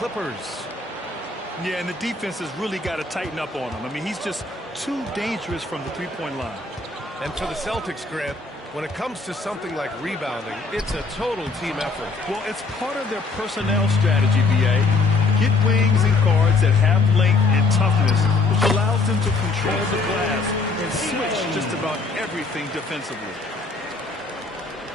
Clippers. Yeah, and the defense has really got to tighten up on him. I mean, he's just too dangerous from the three-point line. And for the Celtics, Grant, when it comes to something like rebounding, it's a total team effort. Well, it's part of their personnel strategy, B.A. Get wings and guards that have length and toughness, which allows them to control the glass and switch just about everything defensively.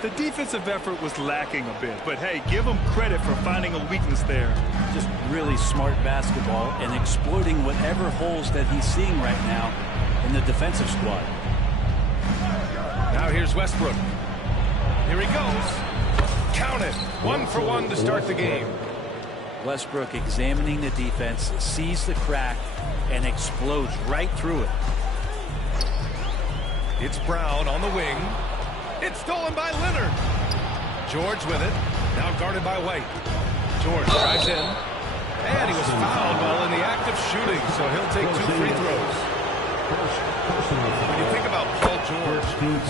The defensive effort was lacking a bit, but hey, give them credit for finding a weakness there. Just really smart basketball and exploiting whatever holes that he's seeing right now in the defensive squad. Now here's Westbrook. Here he goes. Count it. 1 for 1 to start the game. Westbrook examining the defense, sees the crack, and explodes right through it. It's Brown on the wing. It's stolen by Leonard. George with it. Now guarded by White. George drives in. And he was fouled while in the act of shooting, so he'll take 2 free throws. When you think about Paul George,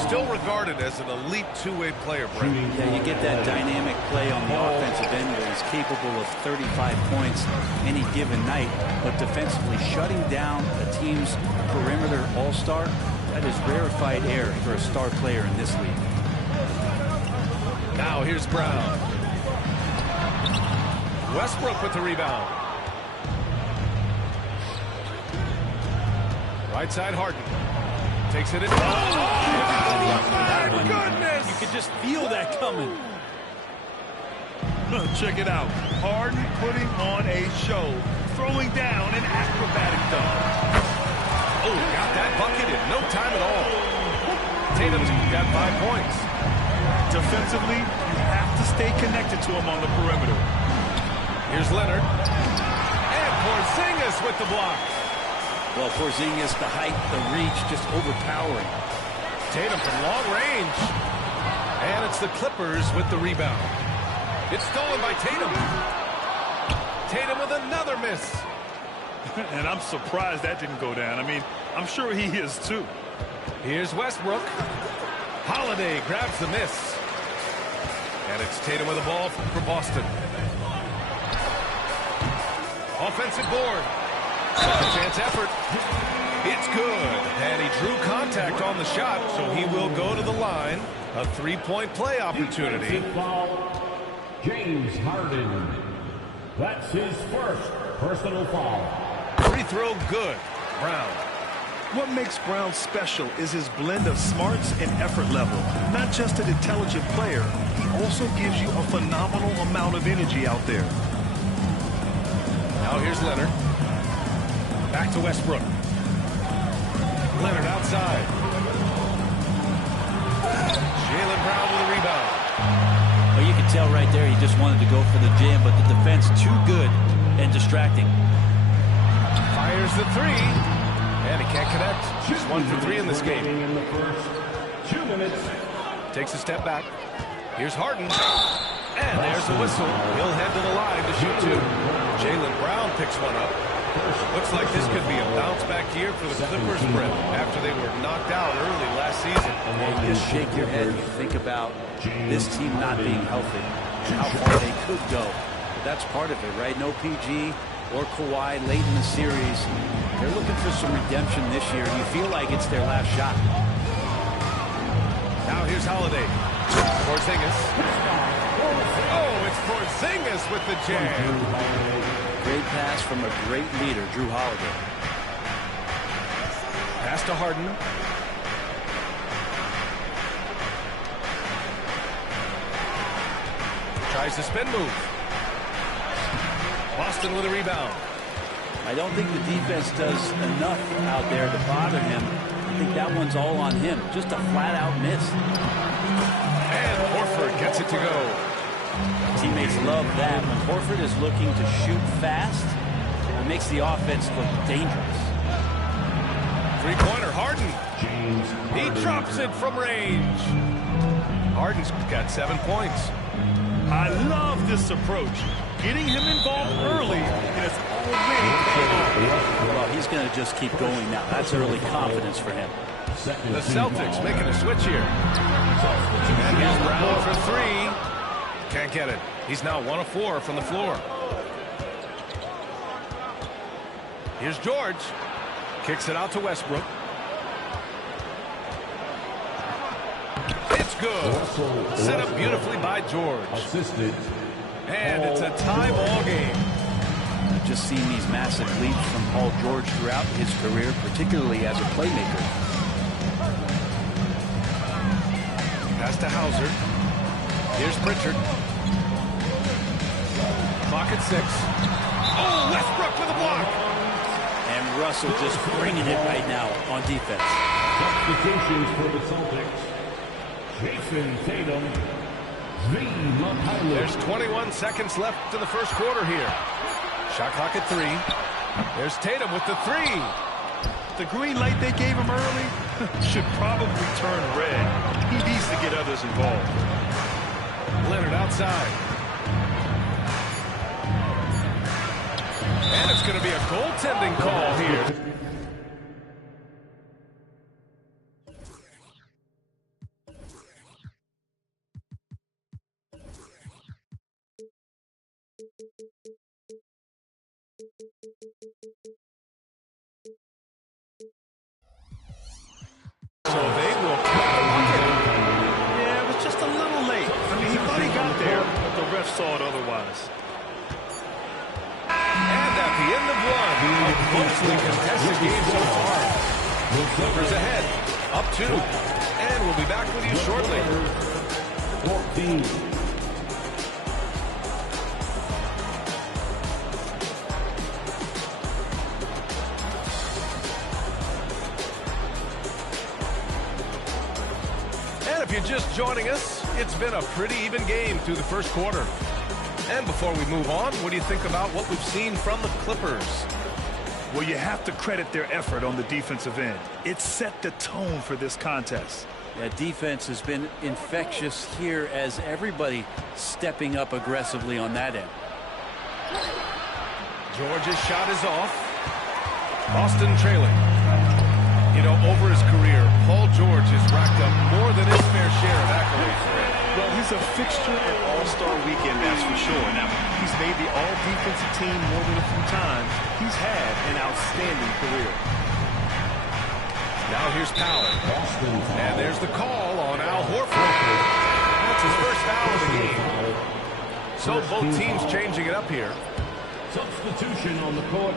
still regarded as an elite two-way player, Brent. Yeah, you get that dynamic play on the offensive end where he's capable of 35 points any given night, but defensively shutting down a team's perimeter all-star, that is rarefied air for a star player in this league. Now here's Brown. Westbrook with the rebound. Right side, Harden. Takes it in. Oh, my goodness! You could just feel that coming. Check it out. Harden putting on a show, throwing down an acrobatic dunk. Oh, got that bucket in no time at all. Tatum's got 5 points. Defensively, you have to stay connected to him on the perimeter. Here's Leonard. And Porzingis with the block. Well, Porzingis, the height, the reach, just overpowering. Tatum from long range. And it's the Clippers with the rebound. It's stolen by Tatum. Tatum with another miss. And I'm surprised that didn't go down. I mean, I'm sure he is too. Here's Westbrook. Holiday grabs the miss. And it's Tatum with the ball for Boston. Offensive board. Second chance effort. It's good. And he drew contact on the shot, so he will go to the line. A three-point play opportunity. James Harden. That's his first personal foul. Free throw good. Brown. What makes Brown special is his blend of smarts and effort level. Not just an intelligent player, he also gives you a phenomenal amount of energy out there. Now here's Leonard. Back to Westbrook. Leonard outside. Jaylen Brown with a rebound. Well, you can tell right there he just wanted to go for the jam, but the defense too good and distracting. Fires the three. And he can't connect. He's 1 for 3 in this game. In the first 2 minutes. Takes a step back. Here's Harden. And there's the whistle. He'll head to the line to shoot 2. Jaylen Brown picks one up. Looks like this could be a bounce-back year for the Clippers, Brent, after they were knocked out early last season. You just shake your head and you think about this team not being healthy and how far they could go. But that's part of it, right? No PG or Kawhi late in the series. They're looking for some redemption this year. You feel like it's their last shot. Now here's Holiday. Porzingis. Oh, it's Porzingis with the jam. Great pass from a great leader, Jrue Holiday. Pass to Harden. Tries the spin move. Boston with a rebound. I don't think the defense does enough out there to bother him. I think that one's all on him. Just a flat-out miss. And Horford gets it to go. Teammates love that. When Horford is looking to shoot fast, it makes the offense look dangerous. Three-pointer, Harden. He drops it from range. Harden's got 7 points. I love this approach. Getting him involved early has already paid off. Well, he's going to just keep going now. That's early confidence for him. The Celtics making a switch here. And here's Brown for 3. Can't get it. He's now 1 of 4 from the floor. Here's George. Kicks it out to Westbrook. It's good. Set up beautifully by George. Assisted. And it's a tie ball game. I've just seen these massive leaps from Paul George throughout his career, particularly as a playmaker. Pass to Hauser. Here's Pritchard. Clock at 6. Oh, Westbrook with a block. And Russell just bringing it right now on defense. Substitutions for the Celtics. Jason Tatum. There's 21 seconds left in the first quarter here. Shot clock at 3. There's Tatum with the 3. The green light they gave him early should probably turn red. He needs to get others involved. Leonard outside. And it's going to be a goaltending call here. So they will cut the bucket. Yeah, it was just a little late. I mean, he thought he got there, but the ref saw it otherwise. And at the end of one, a closely contested game so far. Clippers ahead, up 2. And we'll be back with you shortly. 14. And if you're just joining us, it's been a pretty even game through the first quarter. And before we move on, what do you think about what we've seen from the Clippers? Well, you have to credit their effort on the defensive end. It set the tone for this contest. Yeah, defense has been infectious here as everybody stepping up aggressively on that end. George's shot is off. Boston trailing. You know, over his career, Paul George has racked up more than his fair share of accolades. Well, he's a fixture at All-Star Weekend, that's for sure. Now, he's made the All-Defensive team more than a few times. He's had an outstanding career. Now here's Powell. And there's the call on Al Horford. That's his first foul of the game. So both teams changing it up here. Substitution on the court.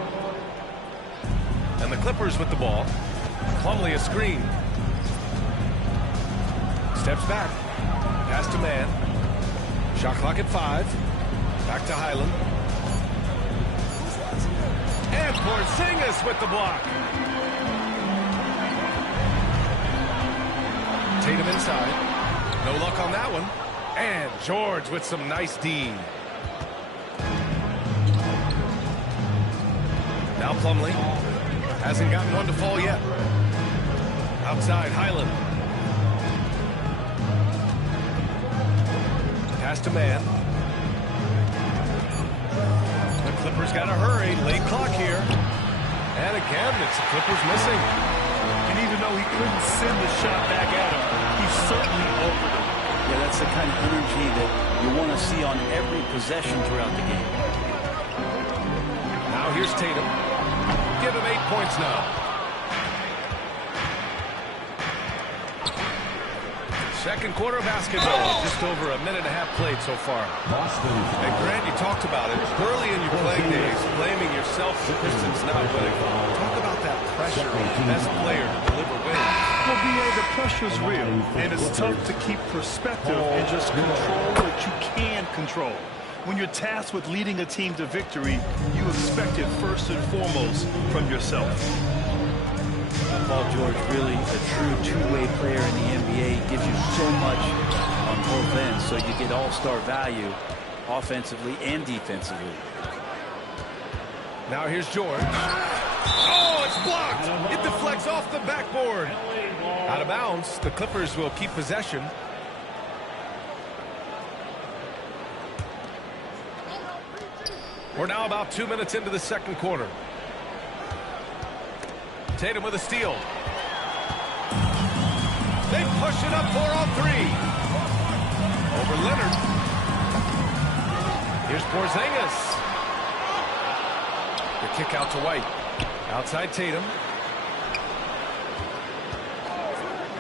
And the Clippers with the ball. Plumlee a screen. Steps back. Pass to man. Shot clock at 5. Back to Highland. And Porzingis with the block. Tatum inside. No luck on that one. And George with some nice D. Now Plumlee. Hasn't gotten one to fall yet. Outside, Highland. Pass to man. The Clippers got to hurry. Late clock here. And again, it's the Clippers missing. And even though he couldn't send the shot back at him, he certainly opened it. Yeah, that's the kind of energy that you want to see on every possession throughout the game. Now here's Tatum. Give him 8 points now. Second quarter basketball. Just over a minute and a half played so far. And Grant, you talked about it. Early in your playing days, blaming yourself for the Pistons not winning. Talk about that pressure on the best player to deliver wins. Well, B.A., the pressure's real, and it's tough to keep perspective and just control what you can control. When you're tasked with leading a team to victory, you expect it first and foremost from yourself. Paul George, really a true two-way player in the NBA. Gives you so much on both ends, so you get all-star value offensively and defensively. Now here's George. Oh, it's blocked. It deflects off the backboard. Out of bounds. The Clippers will keep possession. We're now about 2 minutes into the second quarter. Tatum with a steal. They push it up 4-on-3. Over Leonard. Here's Porzingis. The kick out to White. Outside Tatum.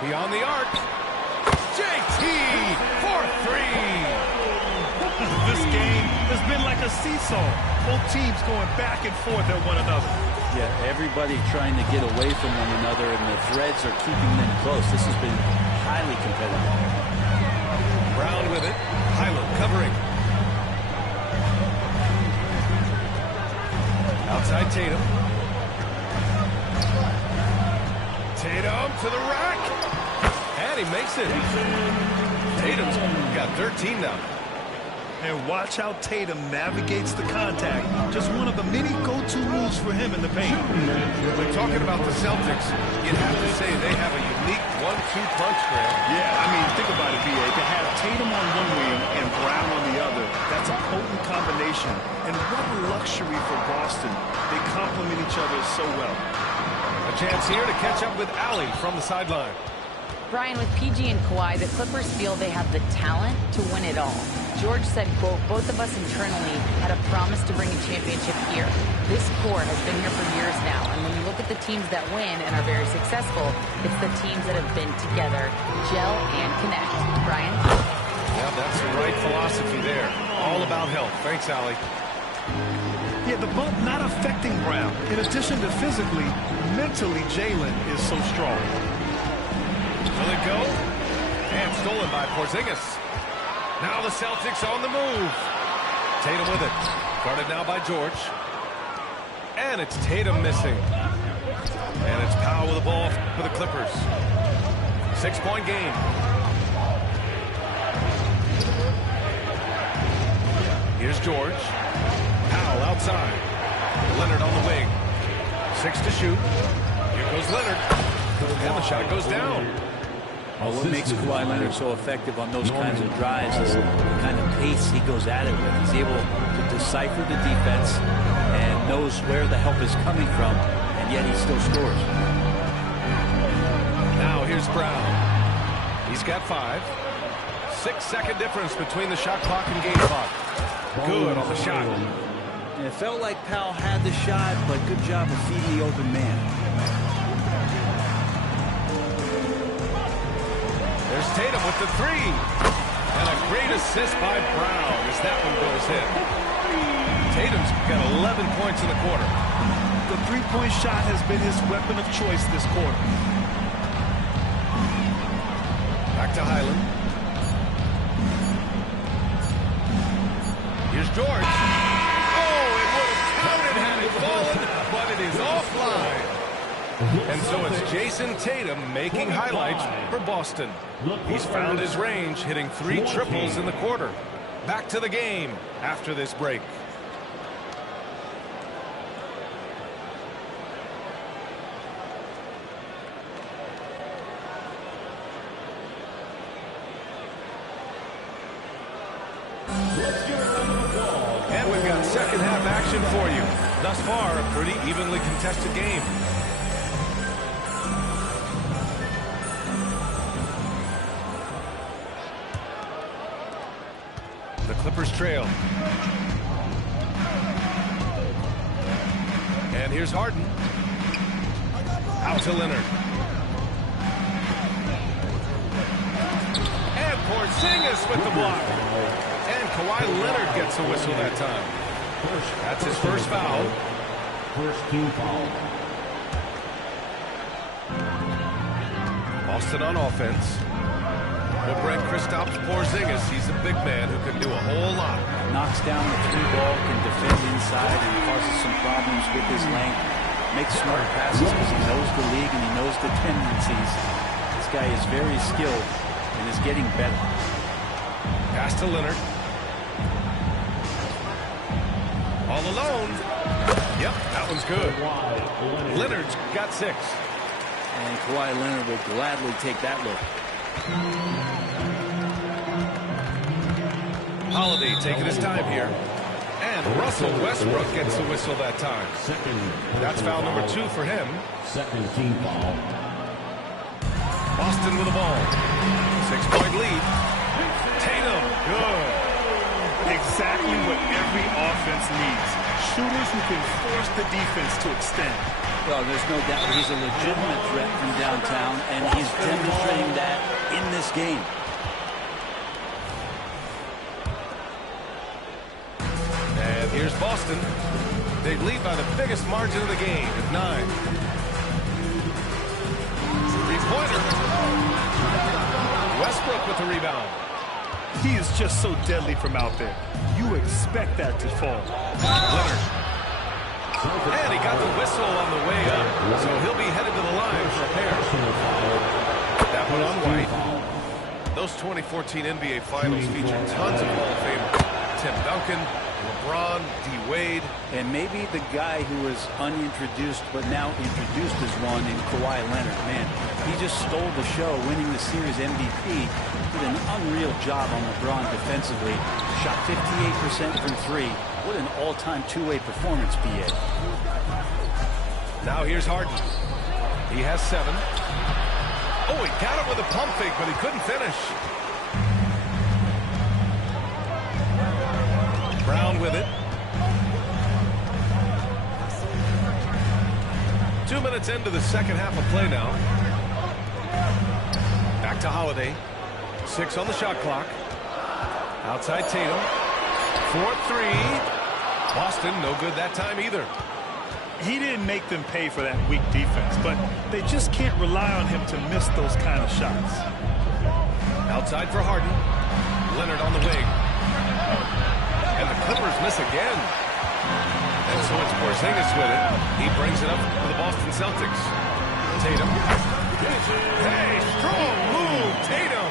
Beyond the arc. JT for three. This game has been like a seesaw. Both teams going back and forth at one another. Yeah, everybody trying to get away from one another, and the threads are keeping them close. This has been highly competitive. Brown with it. Highland covering. Outside Tatum. Tatum to the rack. And he makes it. Tatum's got 13 now. And watch how Tatum navigates the contact. Just one of the many go-to moves for him in the paint. When talking about the Celtics, you'd have to say they have a unique 1-2 punch, Graham. Yeah, I mean, think about it, B.A. To have Tatum on one wing and Brown on the other, that's a potent combination. And what a luxury for Boston. They complement each other so well. A chance here to catch up with Allie from the sideline. Brian, with PG and Kawhi, the Clippers feel they have the talent to win it all. George said, quote, both of us internally had a promise to bring a championship here. This core has been here for years now, and when you look at the teams that win and are very successful, it's the teams that have been together, gel and connect. Brian? Yeah, that's the right philosophy there. All about health. Thanks, Allie. Yeah, the bump not affecting Brown. In addition to physically, mentally, Jalen is so strong. Will it go? And stolen by Porzingis. Now the Celtics on the move. Tatum with it. Guarded now by George. And it's Tatum missing. And it's Powell with the ball for the Clippers. 6-point game. Here's George. Powell outside. Leonard on the wing. 6 to shoot. Here goes Leonard. And the shot goes down. Well, what makes Kawhi Leonard so effective on those kinds of drives is the kind of pace he goes at it with. He's able to decipher the defense and knows where the help is coming from, and yet he still scores. Now here's Brown. He's got 5. 6-second difference between the shot clock and game clock. Good on the shot. And it felt like Powell had the shot, but good job of feeding the open man. There's Tatum with the 3. And a great assist by Brown as that one goes in. Tatum's got 11 points in the quarter. The three-point shot has been his weapon of choice this quarter. Back to Highland. Here's George. Oh, it would have counted had it fallen, but it is offline. And so it's Jason Tatum making highlights for Boston. He's found his range, hitting 3 triples in the quarter. Back to the game after this break. And we've got second half action for you. Thus far, a pretty evenly contested game. The Clippers trail. And here's Harden. Out to Leonard. And Porzingis with the block. And Kawhi Leonard gets a whistle that time. That's his first foul. First team foul. Boston on offense. Well, Brent Kristaps Porzingis, he's a big man who can do a whole lot. Knocks down the 3-ball, can defend inside, and causes some problems with his length. Makes smart passes because he knows the league and he knows the tendencies. This guy is very skilled and is getting better. Pass to Leonard. All alone. Yep, that one's good. Leonard's got 6. And Kawhi Leonard will gladly take that look. Holiday taking his time here. And Russell Westbrook gets the whistle that time. That's foul number 2 for him. Second team foul. Boston with the ball. 6-point lead. Tatum, good. Exactly what every offense needs. Shooters who can force the defense to extend. Well, there's no doubt he's a legitimate threat from downtown, and he's demonstrating that in this game. And here's Boston. They lead by the biggest margin of the game at 9. Three-pointer. Westbrook with the rebound. He is just so deadly from out there. You expect that to fall. Leonard. And he got the whistle on the way up, so he'll be headed to the line for a pair. That one on White. Those 2014 NBA Finals featured tons of Hall of Famers. Tim Duncan, LeBron, D. Wade. And maybe the guy who was unintroduced but now introduced as one in Kawhi Leonard. Man, he just stole the show, winning the series MVP. Did an unreal job on LeBron defensively. Shot 58% from 3. What an all-time two-way performance, BA. Now here's Harden. He has 7. Oh, he got it with a pump fake, but he couldn't finish. Brown with it. 2 minutes into the second half of play now. Back to Holiday. 6 on the shot clock. Outside Tatum. 4-3. Boston, no good that time either. He didn't make them pay for that weak defense, but they just can't rely on him to miss those kind of shots. Outside for Harden. Leonard on the wing. And the Clippers miss again. And so it's Porzingis with it. He brings it up for the Boston Celtics. Tatum. Hey, strong move, Tatum.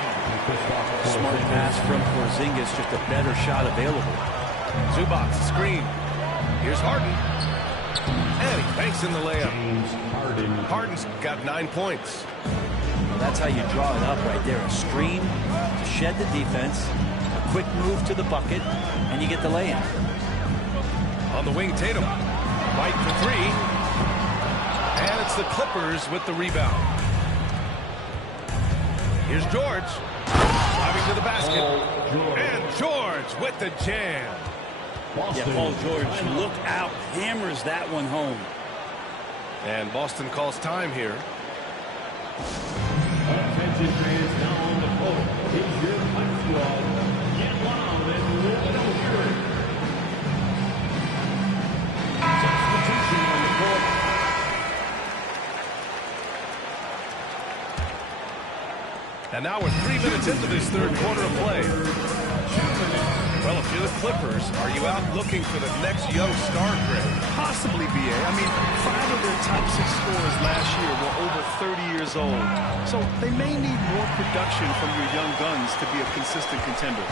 Smart pass from Porzingis, just a better shot available. Zubac, screen. Here's Harden. And he banks in the layup. Harden's got 9 points. Well, that's how you draw it up right there. A screen to shed the defense, a quick move to the bucket, and you get the lay-in. On the wing, Tatum. White for 3. And it's the Clippers with the rebound. Here's George. Driving to the basket. And George with the jam. Yeah, Paul George, look out. Hammers that one home. And Boston calls time here. Attention fans, now on the court. It's your pipe squad. Get loud and roll it over. Substitution on the court. And now we're 3 minutes into this third quarter of play. Well, if you're the Clippers, are you out looking for the next young star, Greg? Possibly, BA. I mean, 5 of their top 6 scorers last year were over 30 years old. So they may need more production from your young guns to be a consistent contender.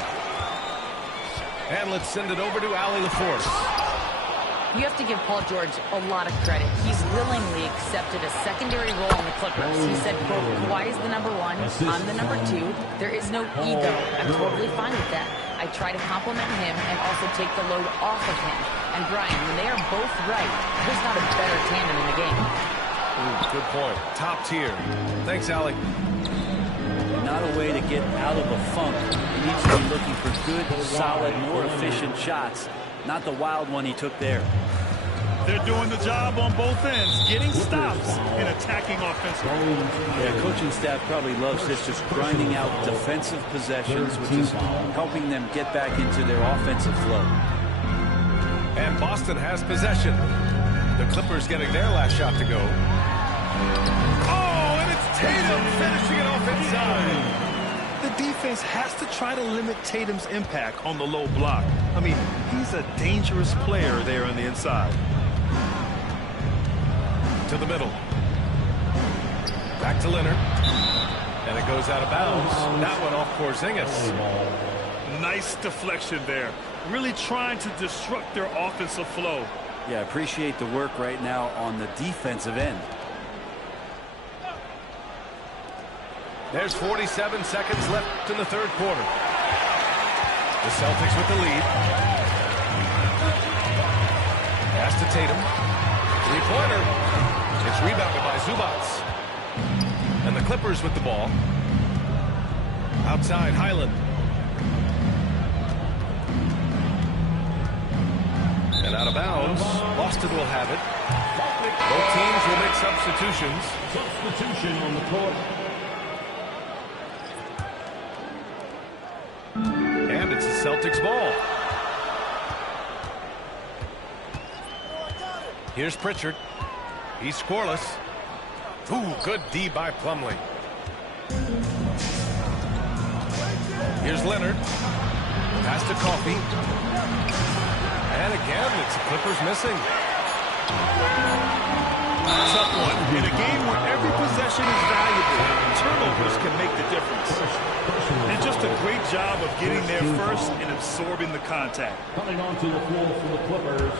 And let's send it over to Allie LaForce. You have to give Paul George a lot of credit. He's willingly accepted a secondary role in the Clippers. He said, quote, Kawhi is the number 1, I'm the number 2. There is no ego. I'm totally fine with that. I try to compliment him and also take the load off of him. And Brian, when they are both right, there's not a better tandem in the game. Ooh, good point. Top tier. Thanks, Allie. Not a way to get out of a funk. He needs to be looking for good, solid, more efficient shots. Not the wild one he took there. They're doing the job on both ends, getting stops and attacking offensively. Yeah, coaching staff probably loves this, just grinding out defensive possessions, which is helping them get back into their offensive flow. And Boston has possession. The Clippers getting their last shot to go. Oh, and it's Tatum finishing it off inside. The defense has to try to limit Tatum's impact on the low block. I mean, he's a dangerous player there on the inside. To the middle. Back to Leonard. And it goes out of bounds. That one off Porzingis. Nice deflection there. Really trying to disrupt their offensive flow. Yeah, appreciate the work right now on the defensive end. There's 47 seconds left in the third quarter. The Celtics with the lead. Pass to Tatum. Three-pointer. It's rebounded by Zubac. And the Clippers with the ball. Outside, Highland. And out Out of bounds. Boston will have it. Both teams will make substitutions. Substitution on the court. And it's the Celtics ball. Here's Pritchard. He's scoreless. Ooh, good D by Plumlee. Here's Leonard. Pass to Coffey. And again, it's the Clippers missing. Tough one. In a game where every possession is valuable, turnovers can make the difference. And just a great job of getting there first and absorbing the contact. Coming onto the floor for the Clippers,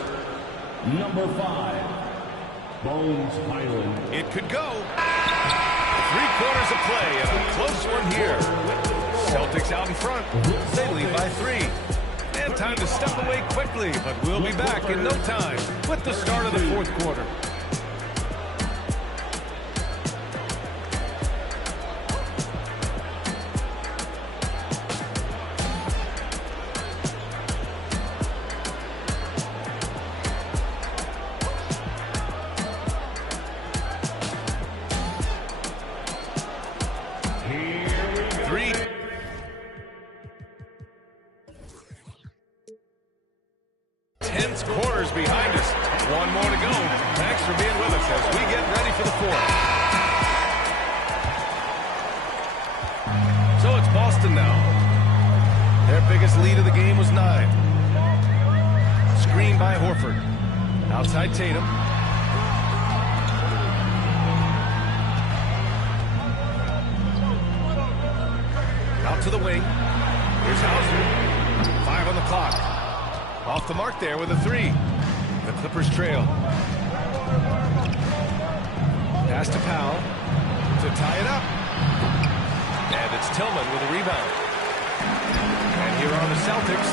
number 5, Bones Hyland. It could go. 3 quarters of play and a close one here. Celtics out in front. They lead by 3. And time to step away quickly, but we'll be back in no time with the start of the 4th quarter. Quarters behind us. 1 more to go. Thanks for being with us as we get ready for the 4th. So it's Boston now. Their biggest lead of the game was 9. Screen by Horford. Outside Tatum. Out to the wing. Here's Hauser. 5 on the clock. Off the mark there with a 3. The Clippers trail. Pass to Powell to tie it up. And it's Tillman with a rebound. And here are the Celtics.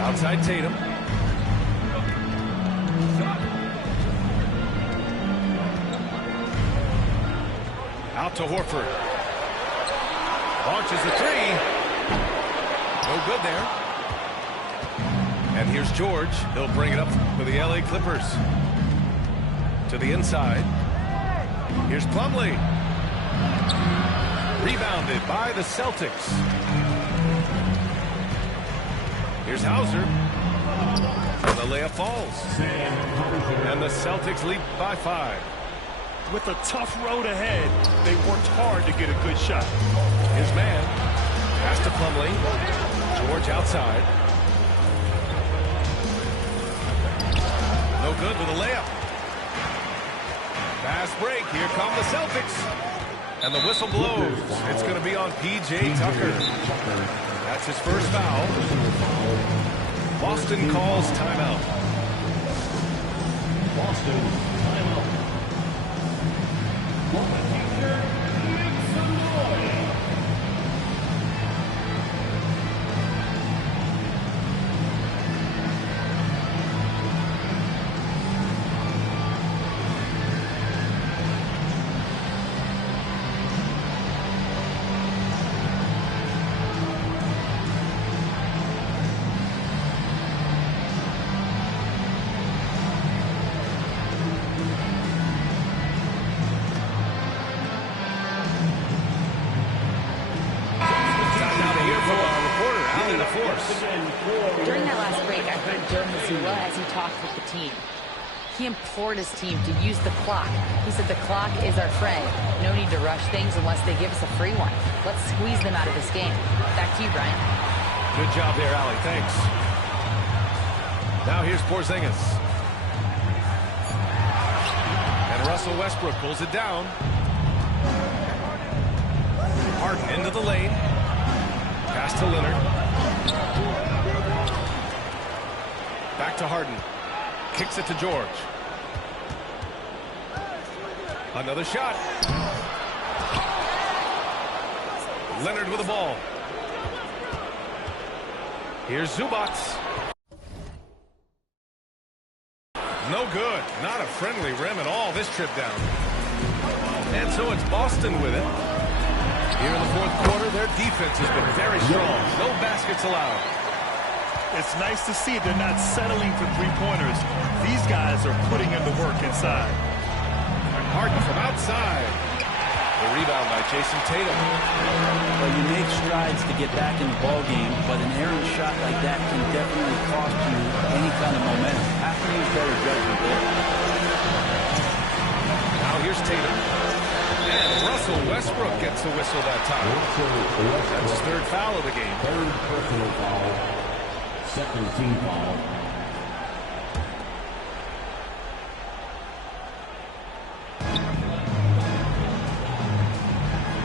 Outside Tatum. Out to Horford. Launches a 3. No good there. And here's George. He'll bring it up for the LA Clippers. To the inside. Here's Plumlee. Rebounded by the Celtics. Here's Hauser. And the layup falls. And the Celtics lead by 5. With a tough road ahead, they worked hard to get a good shot. His man. Pass to Plumlee. George outside. No good with a layup. Fast break. Here come the Celtics. And the whistle blows. It's going to be on P.J. Tucker. That's his first foul. Boston calls timeout. Boston, timeout. During that last break, I heard Joe Mazzulla as he talked with the team. He implored his team to use the clock. He said the clock is our friend. No need to rush things unless they give us a free one. Let's squeeze them out of this game. Back to you, Brian. Good job there, Allie. Thanks. Now here's Porzingis. And Russell Westbrook pulls it down. Harden into the lane. Pass to Leonard. Back to Harden. Kicks it to George. Another shot. Leonard with the ball. Here's Zubac. No good. Not a friendly rim at all this trip down. And so it's Boston with it. Here in the 4th quarter, their defense has been very strong. No baskets allowed. It's nice to see they're not settling for three-pointers. These guys are putting in the work inside. Harden from outside. The rebound by Jason Tatum. Well, you make strides to get back in the ballgame, but an errant shot like that can definitely cost you any kind of momentum. Have to use better judgment there. Now here's Tatum. And Russell Westbrook gets the whistle that time. That's his third foul of the game. Third personal foul. Second team foul.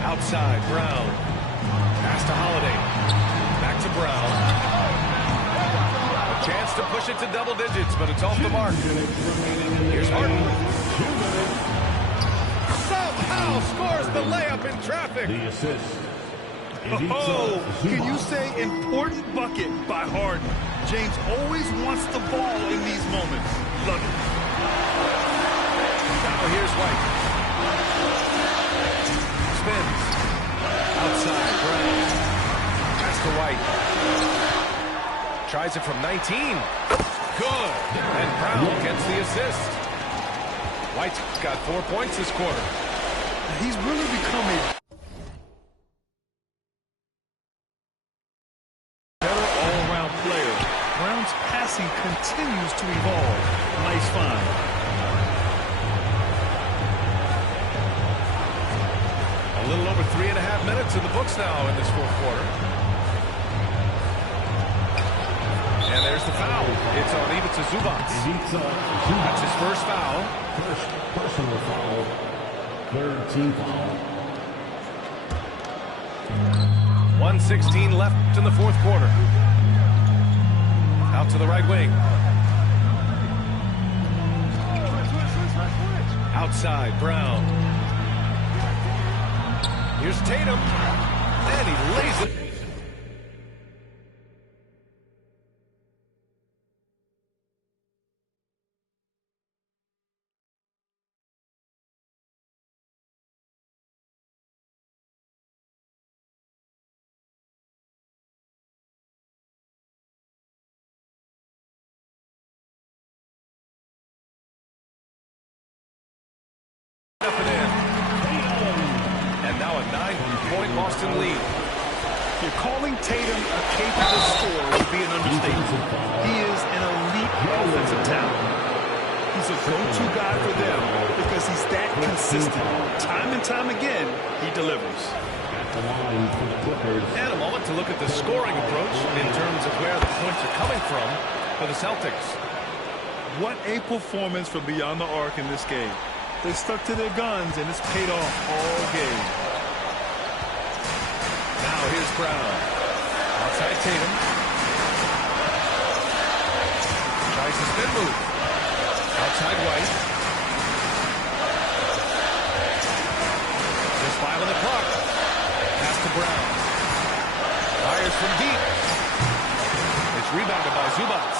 Outside, Brown. Pass to Holiday. Back to Brown. A chance to push it to double digits, but it's off the mark. Here's Harden. Somehow scores the layup in traffic. The assist. Oh, can you say important bucket by Harden? James always wants the ball in these moments. Love it. Now here's White. Spins. Outside, Brown. Pass to White. Tries it from 19. Good. And Brown gets the assist. White's got 4 points this quarter. He's really become a better all-around player. Brown's passing continues to evolve. Nice find. A little over 3.5 minutes in the books now in this fourth quarter. And there's the foul. It's on Ivica Zubac. That's his first foul. First personal foul. Third team foul. 1:16 left in the fourth quarter. Out to the right wing. Outside, Brown. Here's Tatum. And he lays it. Up and in. And now a 9-point Boston lead. If calling Tatum a capable scorer would be an understatement. He is an elite offensive talent. He's a go-to guy for them because he's that consistent. Time and time again, he delivers. At the line for the Clippers. And a moment to look at the scoring approach in terms of where the points are coming from for the Celtics. What a performance from beyond the arc in this game. They stuck to their guns, and it's paid off all game. Now here's Brown. Outside Tatum. Tries the spin move. Outside White. Just 5 on the clock. Pass to Brown. Fires from deep. It's rebounded by Zubac.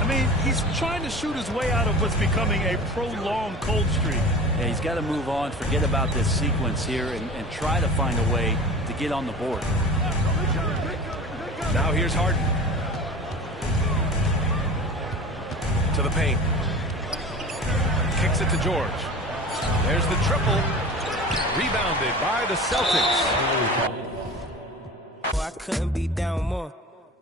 I mean, he's trying to shoot his way out of what's becoming a prolonged cold streak. Yeah, he's got to move on, forget about this sequence here, and try to find a way to get on the board. Now here's Harden. To the paint. Kicks it to George. There's the triple. Rebounded by the Celtics. Oh, I couldn't be down more.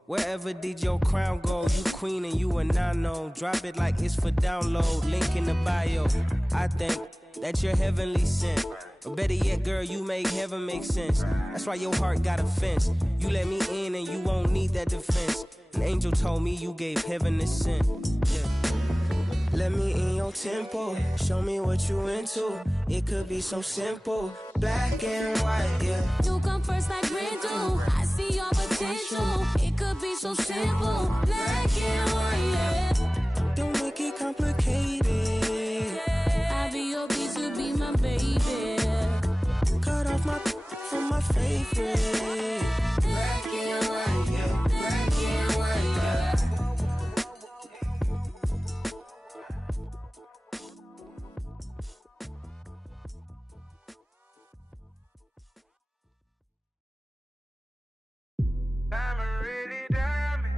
Wherever did your crown go? You queen and you a nano. Drop it like it's for download. Link in the bio. I think that you're heavenly sent. Or better yet, girl, you make heaven make sense. That's why your heart got a fence. You let me in and you won't need that defense. An angel told me you gave heaven a scent. Yeah. Let me in your tempo. Show me what you into. It could be so simple. Black and white, yeah. You come first like rain do. I see your potential. It could be so simple. Black and white, yeah. Don't make it complicated. I be your bitch, you be my baby. Cut off from my favorite. Black and white, yeah. Black and white, yeah. I'm a really diamond.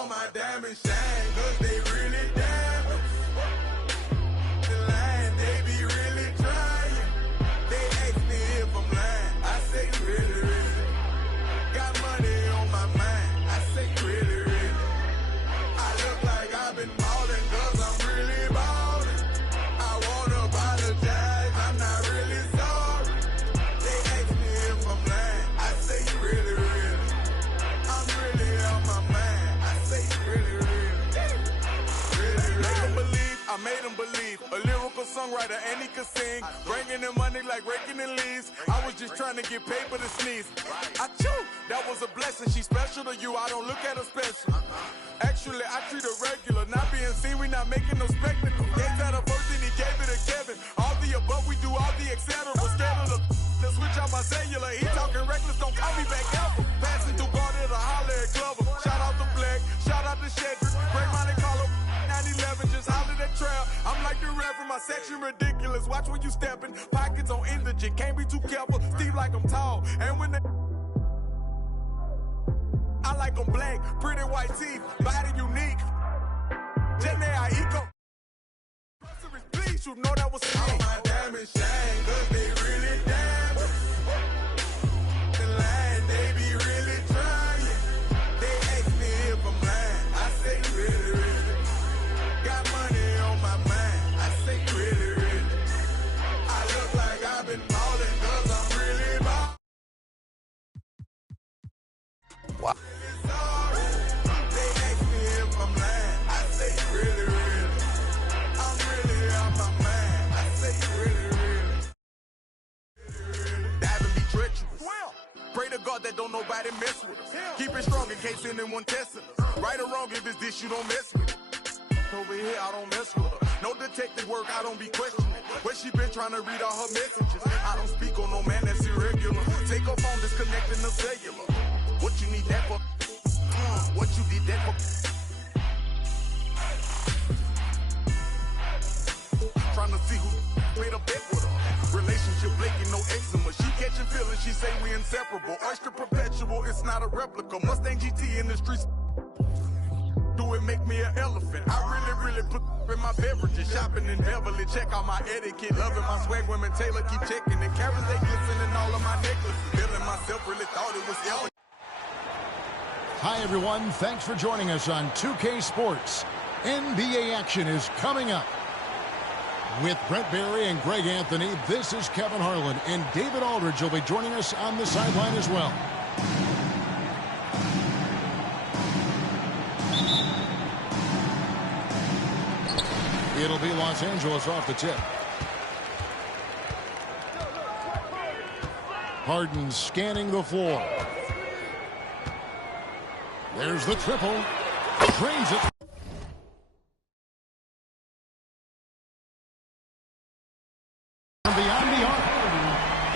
All my diamonds shine, 'cause they really diamonds. The line, they be really trying. They ask me if I'm lying. I say really, really. Got money on my mind. I say really, really. I look like I've been ballin' 'cause I'm really ballin'. I wanna apologize, I'm not really sorry. They ask me if I'm lying. I say really, really. I'm really on my mind. I say really, really. Really, really. Make 'em believe, I made 'em believe. A lyrical songwriter and he could sing. Bringing in money like raking in leaves. I was just trying to get paper to sneeze. I chew, that was a blessing. She's special to you, I don't look at her special. Actually, I treat her regular. Not being seen, we not making no spectacle. Gave that a first and he gave it to Kevin. All the above, we do all the et cetera. Scared of the switch out my cellular. He talking reckless, don't call me back ever. Passing through Garden to holler at Glover. Shout out to Black, shout out to Shedrick. Great Monte Carlo, 911, just holler that trail. I'm like the rap from my section, ridiculous. Watch when you stepping, pockets on indigent. Can't be too careful, Steve like I'm tall. And when they I like them black, pretty white teeth, body unique. Jenny Aiko. Please, you know that was me. All my diamonds shine, 'cause they really diamonds. The line, they be really trying. They ask me if I'm lying. I say really, really. Got money on my mind. I say really, really. I look like I've been ballin' 'cause I'm really ballin'. Wow. They ask me if I'm lying. I say really, really. I'm really on my mind. I say really, really. Diving be treacherous. Pray to God that don't nobody mess with us. Keep it strong in case anyone testing us. Right or wrong, if it's this, you don't mess with it. Over here, I don't mess with her. No detective work, I don't be questioning. Where she been trying to read all her messages. I don't speak on no man that's irregular. Take her phone, disconnecting the cellular. What you need that for? What you did that for? Trying to see who made a bet with her. Relationship flaking, no eczema. She catching feelings, she say we inseparable. Oyster perpetual, it's not a replica. Mustang GT in the streets. Do it make me an elephant? I really put in my beverages. Shopping in Beverly, check out my etiquette. Loving my swag, women Taylor keep checking it. Carrots, they glistening all of my necklaces. Feeling myself, really thought it was elegant. Hi, everyone. Thanks for joining us on 2K Sports. NBA action is coming up. With Brent Barry and Greg Anthony, this is Kevin Harlan, and David Aldridge will be joining us on the sideline as well. It'll be Los Angeles off the tip. Harden scanning the floor. There's the triple. Drains it. Beyond the arc.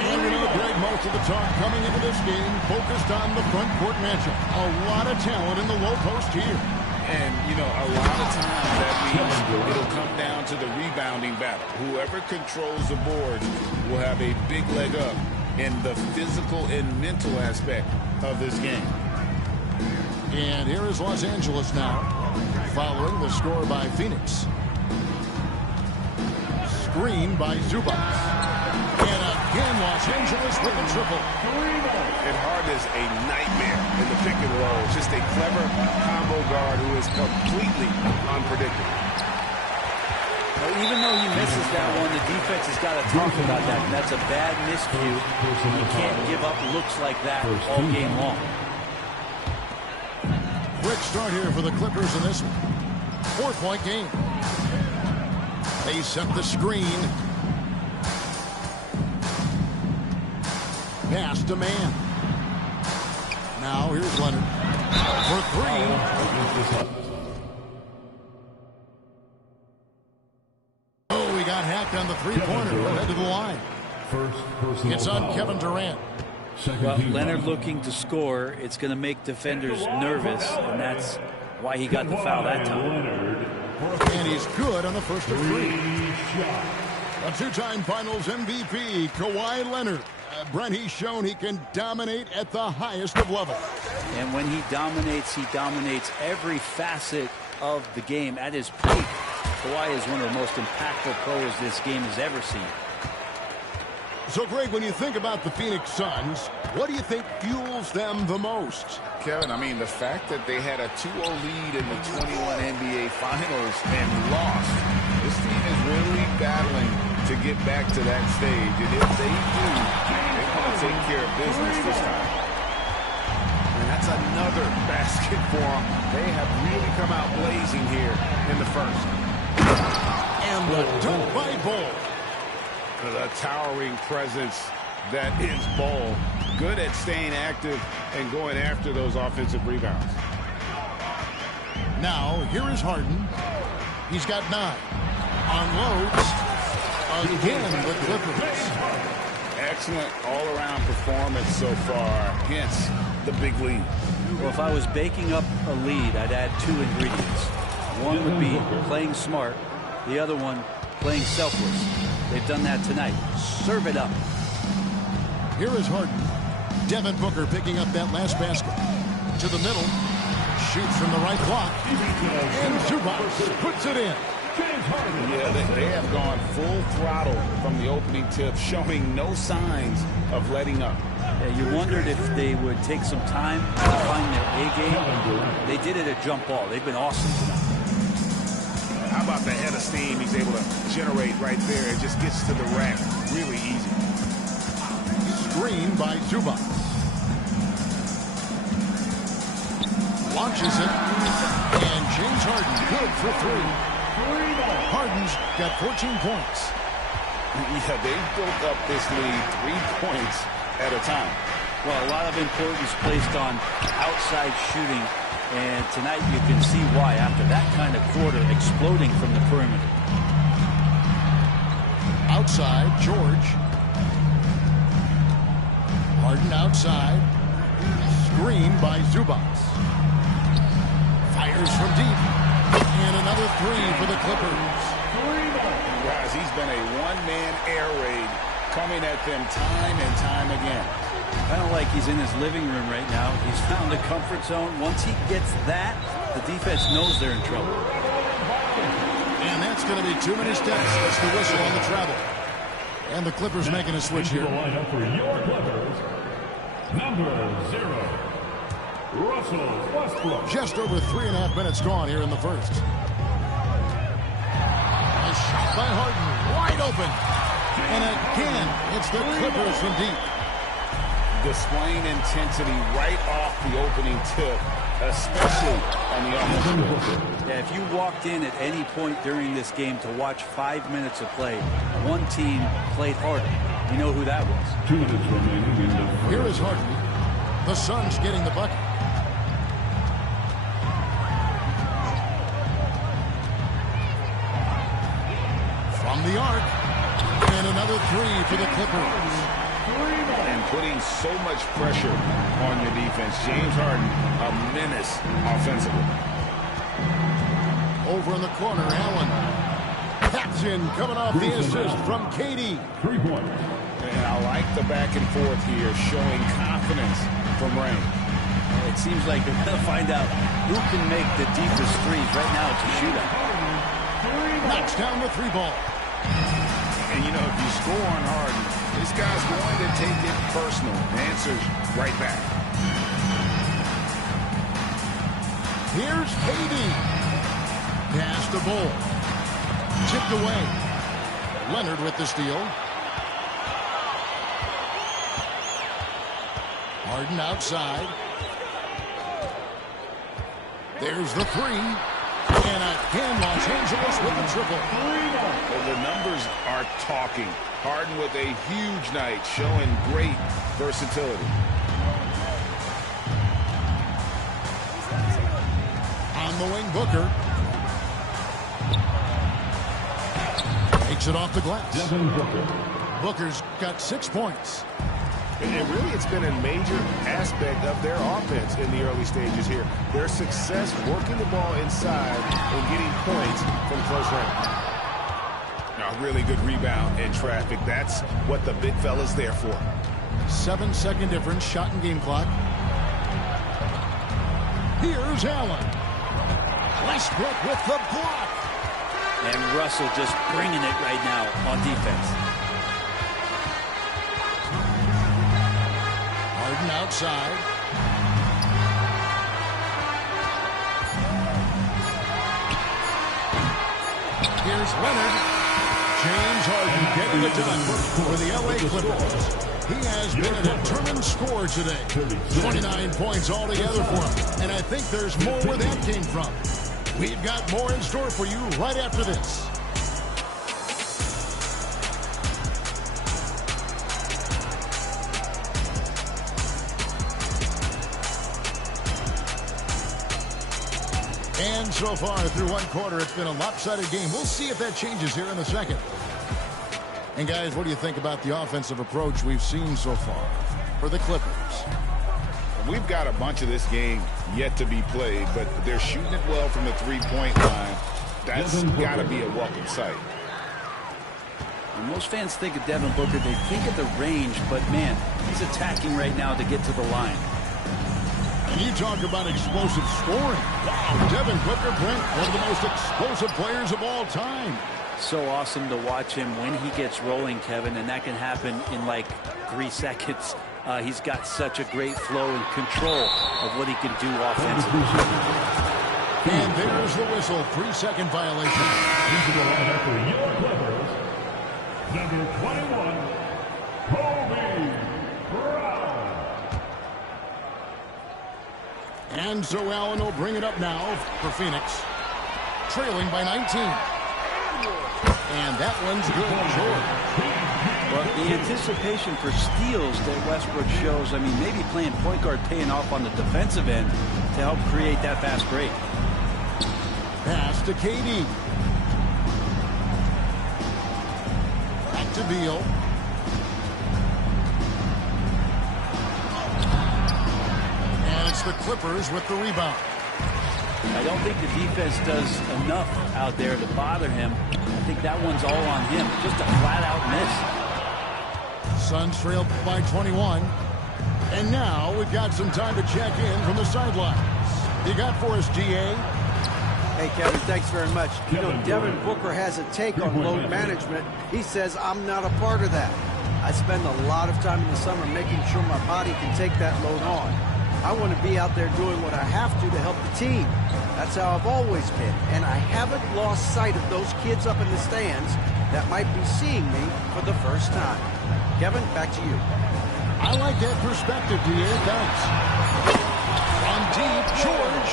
And you know, Greg, most of the talk coming into this game focused on the front court matchup. A lot of talent in the low post here. And, you know, a lot of times that means it'll come down to the rebounding battle. Whoever controls the board will have a big leg up in the physical and mental aspect of this game. And here is Los Angeles now, following the score by Phoenix. Screen by Zubac. And again, Los Angeles with a triple. And Harden is a nightmare in the pick and roll. Just a clever combo guard who is completely unpredictable. Well, even though he misses that one, the defense has got to talk about that. That's a bad miscue. You can't give up looks like that all game long. Quick start here for the Clippers in this one. 4-point game. They set the screen. Pass to man. Now here's Leonard for three. Oh, he got hacked on the three-pointer. We'll head to the line. It's on Kevin Durant. Well, Leonard looking to score. It's going to make defenders nervous, and that's why he got the foul that time. And he's good on the first of three. A two-time Finals MVP, Kawhi Leonard, Brent, he's shown he can dominate at the highest of levels. And when he dominates every facet of the game at his peak. Kawhi is one of the most impactful players this game has ever seen. So, Greg, when you think about the Phoenix Suns, what do you think fuels them the most? Kevin, I mean, the fact that they had a 2-0 lead in the 21 NBA Finals and lost. This team is really battling to get back to that stage. And if they do, they're going to take care of business this time. And that's another basket for them. They have really come out blazing here in the first. And the dunk by Ball. The towering presence that is Ball. Good at staying active and going after those offensive rebounds. Now, here is Harden. He's got 9. Unloads. Again, the Clippers. Excellent all-around performance so far. Hence, the big lead. Well, if I was baking up a lead, I'd add 2 ingredients. One would be playing smart. The other one, playing selfless. They've done that tonight. Serve it up. Here is Harden. Devin Booker picking up that last basket. To the middle. Shoots from the right block. And Zubac puts it in. Yeah, they have gone full throttle from the opening tip, showing no signs of letting up. Yeah, you wondered if they would take some time to find their A game. They did it at jump ball. They've been awesome tonight. How about the head of steam he's able to generate right there? It just gets to the rack really easy. Screen by Zubac. Launches it. And James Harden good for 3. Harden's got 14 points. Yeah, they built up this lead 3 points at a time. Well, a lot of importance placed on outside shooting. And tonight you can see why after that kind of quarter exploding from the perimeter. Outside, George. Harden outside. Screen by Zubac. Fires from deep. And another 3 for the Clippers. Guys, he's been a one-man air raid coming at them time and time again. Kind of like he's in his living room right now. He's found a comfort zone. Once he gets that, the defense knows they're in trouble. And that's going to be too many steps. That's the whistle on the travel. And the Clippers making a switch here. Lineup for your Clippers, number 0, Russell Westbrook. Just over 3.5 minutes gone here in the first. A shot by Harden, wide open. And again, it's the Clippers from deep. Displaying intensity right off the opening tip, especially on the offensive. Yeah, if you walked in at any point during this game to watch 5 minutes of play, one team played harder. You know who that was. 2 minutes remaining in the first. Here is Harden. The Suns getting the bucket. From the arc. And another 3 for the Clippers. And putting so much pressure on your defense. James Harden, a menace offensively. Over in the corner, Allen. That's in, coming off the assist from KD. 3 points. And I like the back and forth here, showing confidence from Rain. It seems like they're going to find out who can make the deepest threes. Right now, it's a shootout. Knocks down the 3 ball. And, you know, if you score on Harden, this guy's going to take it personal. Answers right back. Here's KD. Pass the ball. Tipped away. Leonard with the steal. Harden outside. There's the 3. And again, Los Angeles with the triple. Well, the numbers are talking. Harden with a huge night, showing great versatility. On the wing, Booker. Takes it off the glass. Devin Booker. Booker's got 6 points. And really, it's been a major aspect of their offense in the early stages here. Their success working the ball inside and getting points from close range. A really good rebound in traffic. That's what the big fella's there for. 7-second difference, shot and game clock. Here's Allen. Westbrook with the block. And Russell just bringing it right now on defense. Harden outside. Here's Leonard. James Harden getting it done for the LA Clippers. He has been a determined scorer today. 29 points altogether for him. And I think there's more where that came from. We've got more in store for you right after this. And so far through one quarter, it's been a lopsided game. We'll see if that changes here in the second. And guys, what do you think about the offensive approach we've seen so far for the Clippers? We've got a bunch of this game yet to be played, but they're shooting it well from the three-point line. That's got to be a welcome sight. And most fans think of Devin Booker, they think of the range, but man, he's attacking right now to get to the line. And you talk about explosive scoring. Wow, Devin Booker, Brent, one of the most explosive players of all time. So awesome to watch him when he gets rolling, Kevin, and that can happen in like 3 seconds. He's got such a great flow and control of what he can do offensively. And there's the whistle. 3-second violation. Into the lineup for your Clippers, number 21, Kobe Brown. And so Allen will bring it up now for Phoenix. Trailing by 19. And that one's good, George. Well, the anticipation for steals that Westbrook shows, I mean, maybe playing point guard paying off on the defensive end to help create that fast break. Pass to KD. Back to Beal. And it's the Clippers with the rebound. I don't think the defense does enough out there to bother him. I think that one's all on him. Just a flat-out miss. Suns trailed by 21. And now we've got some time to check in from the sidelines. You got for us, GA? Hey, Kevin, thanks very much. You know, Devin Booker has a take on load management. He says, I'm not a part of that. I spend a lot of time in the summer making sure my body can take that load on. I want to be out there doing what I have to help the team. That's how I've always been. And I haven't lost sight of those kids up in the stands that might be seeing me for the first time. Kevin, back to you. I like that perspective, DA. Thanks. On deep, George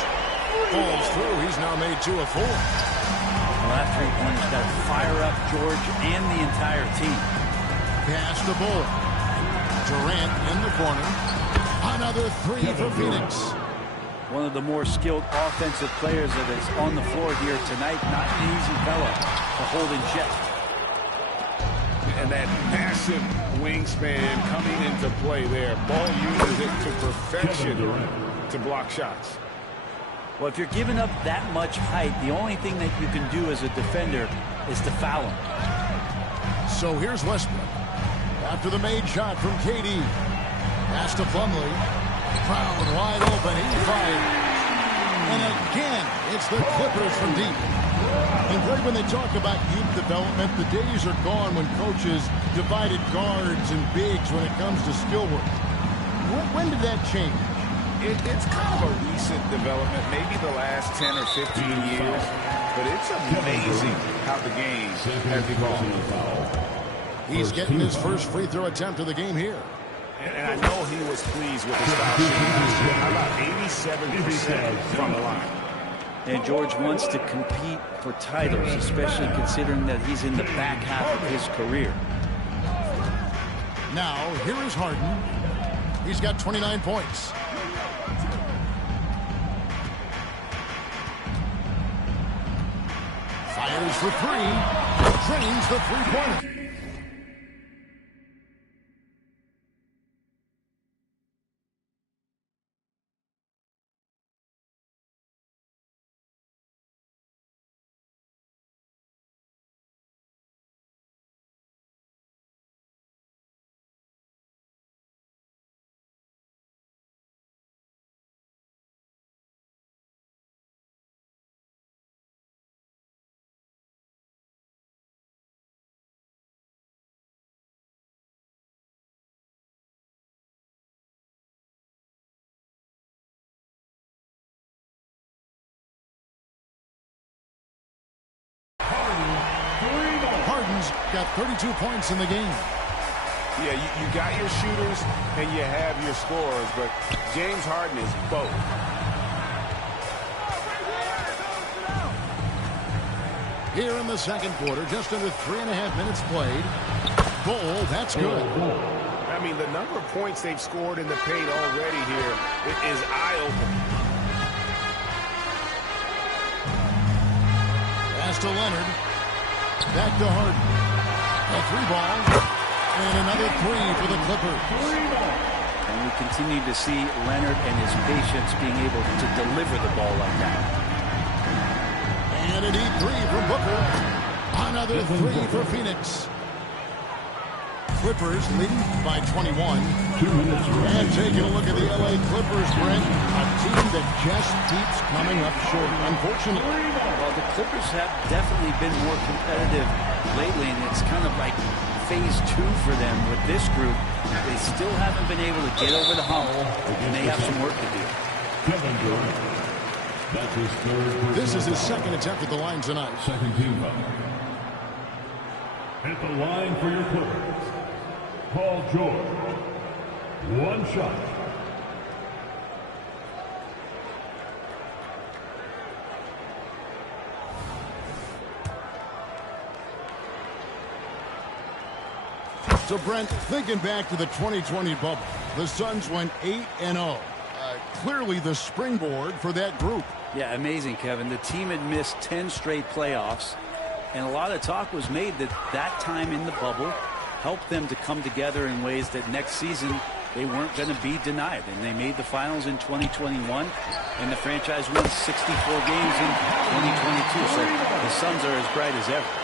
falls through. He's now made 2 of 4. Well, that three-pointer's got to fire up George and the entire team. Pass to Bull. Durant in the corner. Another 3 for Phoenix. One of the more skilled offensive players that is on the floor here tonight. Not an easy fella to hold in check. And that massive wingspan coming into play there. Ball uses it to perfection to block shots. Well, if you're giving up that much height, the only thing that you can do as a defender is to foul him. So here's Westbrook. After the made shot from KD. Pass to Plumlee. Brown wide open. He fired. And again, it's the Clippers from deep. And Greg, when they talk about youth development, the days are gone when coaches divided guards and bigs when it comes to skill work. When did that change? It's kind of a recent development, maybe the last 10 or 15 years. But it's amazing how the game has evolved. He's getting his first free throw attempt of the game here. And I know he was pleased with his foul shooting last year. How about 87% from the line? And George wants to compete for titles, especially considering that he's in the back half of his career. Now, here is Harden. He's got 29 points. Fires for 3. Drains the three-pointer. got 32 points in the game. Yeah, you got your shooters and you have your scorers, but James Harden is both. Here in the second quarter, just under 3.5 minutes played. Bull, that's good. I mean, the number of points they've scored in the paint already here is eye-opening. Pass to Leonard. Back to Harden. A three ball. And another three for the Clippers. And we continue to see Leonard and his patience being able to deliver the ball like that. And a deep three from Booker. Another three for Phoenix. Clippers leading by 21. And taking a look at the LA Clippers, Brent, a team that just keeps coming up short, unfortunately. Well, the Clippers have definitely been more competitive lately, and it's kind of like phase 2 for them with this group. They still haven't been able to get over the hump, and they have some work to do. Kevin Durant. That's his third. This is his second attempt at the line tonight. Second team foul. At the line for your Clippers, Paul George. One shot. So, Brent, thinking back to the 2020 bubble, the Suns went 8-0. Clearly the springboard for that group. Yeah, amazing, Kevin. The team had missed 10 straight playoffs, and a lot of talk was made that that time in the bubble helped them to come together in ways that next season they weren't going to be denied. And they made the finals in 2021, and the franchise won 64 games in 2022. So the Suns are as bright as ever.